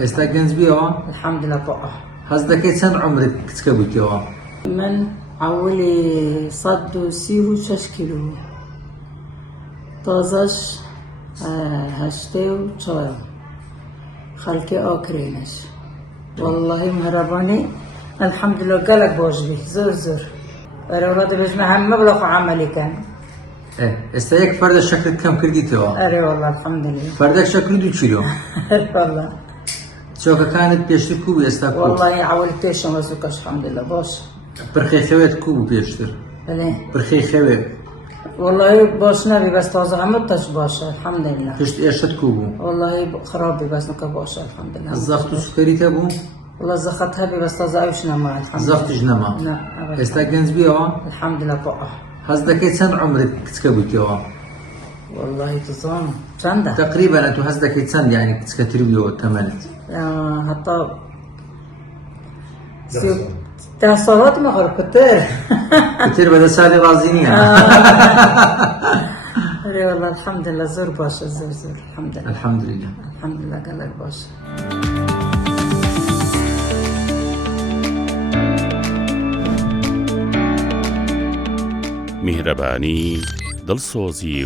ئێستا گەنج بیەوە الحمد لله بقى هەز دەکەی چەند عمرت کچکە بوویتەوە؟ من حوالي 136 كيلو تازش 84 خلقي آكرينش والله مهرباني الحمد لله قلق بوجبي زور زور أولاد بجمع هم مبلغ عملي كان ئێستا یەک فەردە شەکرت کەم کردیتەوە أري والله الحمد لله فەردێک شەکری 2 کیلۆ والله چۆکەکانت پێشتر کوو بوو ئێستا کوو والله عولي تيشن وزوكش الحمد لله باش پرخەی خەوێت کوو بوو پێشتر بله پرخەی خەوێت والله باش نبي بس تازه همتش باشه الحمد لله پشت ئێشت کوو بوو والله خرابي بس نكا باشه الحمد لله زەخت و سوکەریت هەبوو والله زخت هبي بس تازه اوش نما الحمد لله زەختیش نەما لا أبدا. ئێستا گەنج بیەوە الحمد لله بقى هەز دەکەی چەند عمرت کچکە بوویتەوە؟ والله تظن چنده تقریبا تو هەز دەکەی چەند یعنی کچکەتر بیەوە تەمەنت؟ حتى 10 سالات ما غير كتير کتر بەدە سالی ڕازی نییە أري والله الحمد لله زور باشا زور زور الحمد لله الحەمدولله الحمد لله قال لك باشا میهرەبانی دڵسۆزی